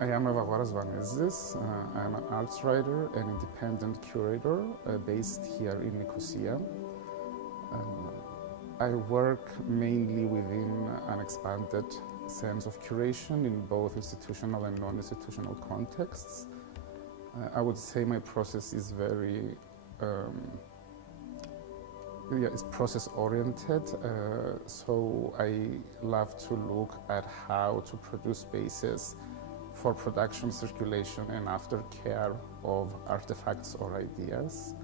I am Evagoras Vanezis. I am an arts writer and independent curator based here in Nicosia. I work mainly within an expanded sense of curation in both institutional and non-institutional contexts. I would say my process is very it's process-oriented, so I love to look at how to produce spaces for production, circulation, and aftercare of artifacts or ideas.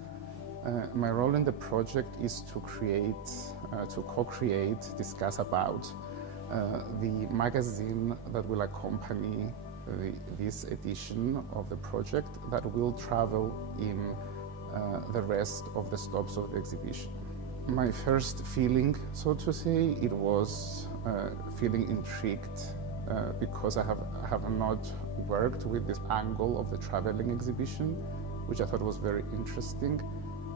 My role in the project is to co-create, discuss about the magazine that will accompany this edition of the project that will travel in the rest of the stops of the exhibition. My first feeling, so to say, it was feeling intrigued because I have not worked with this angle of the traveling exhibition, which I thought was very interesting,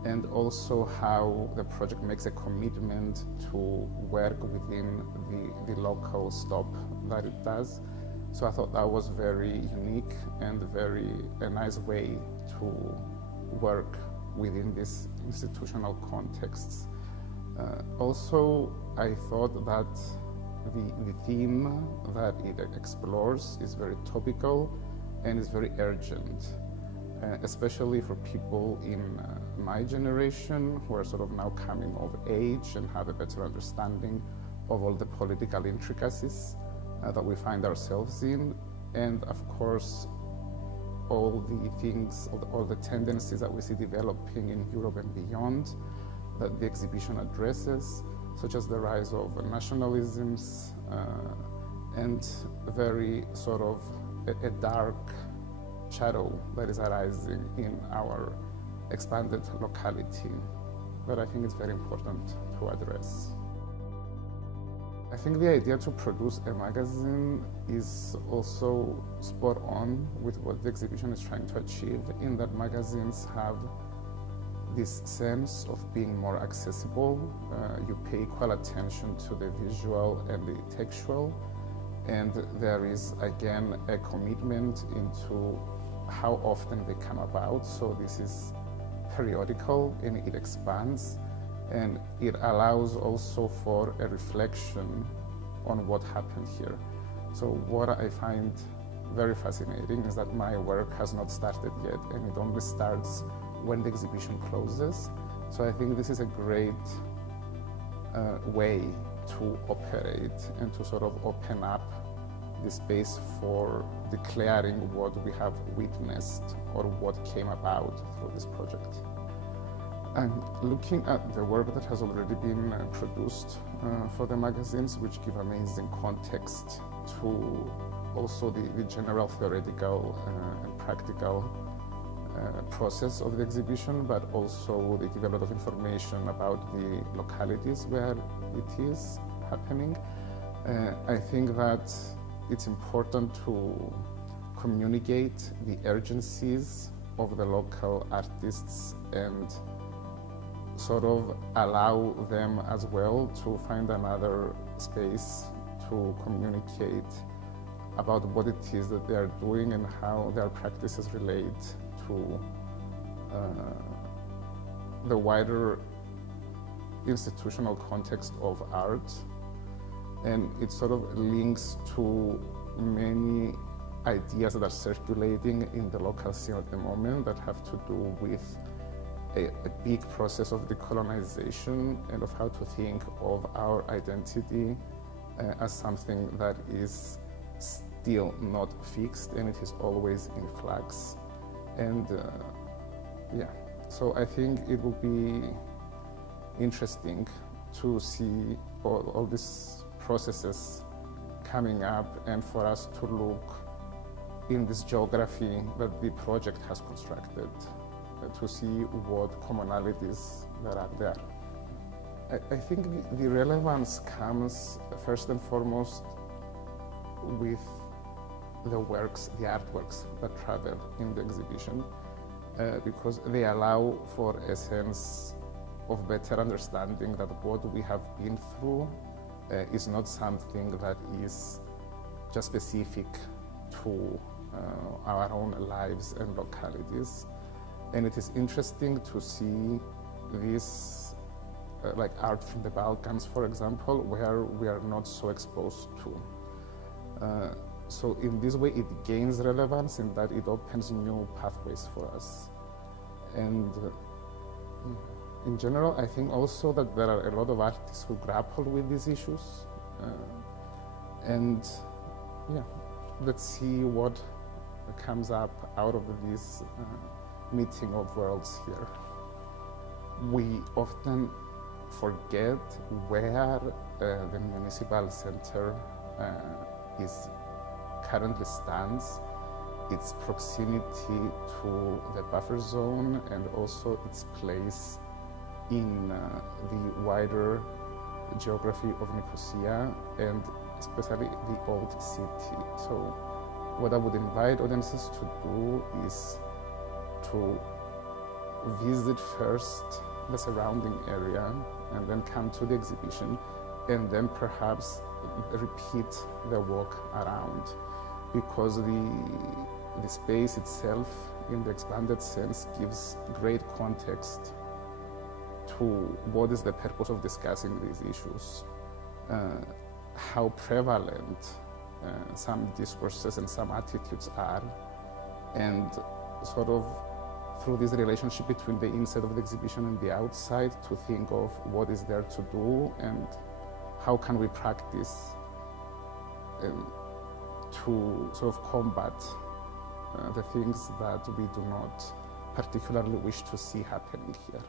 and also how the project makes a commitment to work within the local stop that it does. So I thought that was very unique and a nice way to work within these institutional contexts. Also, I thought that the theme that it explores is very topical and is very urgent, especially for people in my generation who are sort of now coming of age and have a better understanding of all the political intricacies that we find ourselves in, and of course all the things, all the tendencies that we see developing in Europe and beyond that the exhibition addresses, such as the rise of nationalisms and very sort of a dark shadow that is arising in our expanded locality that I think is very important to address. I think the idea to produce a magazine is also spot on with what the exhibition is trying to achieve, in that magazines have this sense of being more accessible. You pay equal attention to the visual and the textual, and there is again a commitment into how often they come about. So this is periodical and it expands, and it allows also for a reflection on what happened here. So what I find very fascinating is that my work has not started yet, and it only starts when the exhibition closes. So I think this is a great way to operate and to sort of open up the space for declaring what we have witnessed or what came about through this project. And looking at the work that has already been produced for the magazines, which give amazing context to also the general theoretical and practical process of the exhibition, but also they give a lot of information about the localities where it is happening. I think that it's important to communicate the urgencies of the local artists and sort of allow them as well to find another space to communicate about what it is that they are doing and how their practices relate to the wider institutional context of art. And it sort of links to many ideas that are circulating in the local scene at the moment that have to do with a big process of decolonization and of how to think of our identity as something that is still not fixed, and it is always in flux. And so I think it will be interesting to see all these processes coming up, and for us to look in this geography that the project has constructed to see what commonalities there are there. I think the relevance comes first and foremost with the works, the artworks that travel in the exhibition, because they allow for a sense of better understanding that what we have been through is not something that is just specific to our own lives and localities. And it is interesting to see this, like art from the Balkans, for example, where we are not so exposed to. So in this way, it gains relevance in that it opens new pathways for us. And in general, I think also that there are a lot of artists who grapple with these issues. And yeah, let's see what comes up out of this meeting of worlds here. We often forget where the municipal center currently stands, its proximity to the buffer zone, and also its place in the wider geography of Nicosia, and especially the old city. So what I would invite audiences to do is to visit first the surrounding area and then come to the exhibition, and then perhaps repeat the walk around, because the space itself in the expanded sense gives great context to what is the purpose of discussing these issues, how prevalent some discourses and some attitudes are, and sort of through this relationship between the inside of the exhibition and the outside, to think of what is there to do and how can we practice to sort of combat the things that we do not particularly wish to see happening here.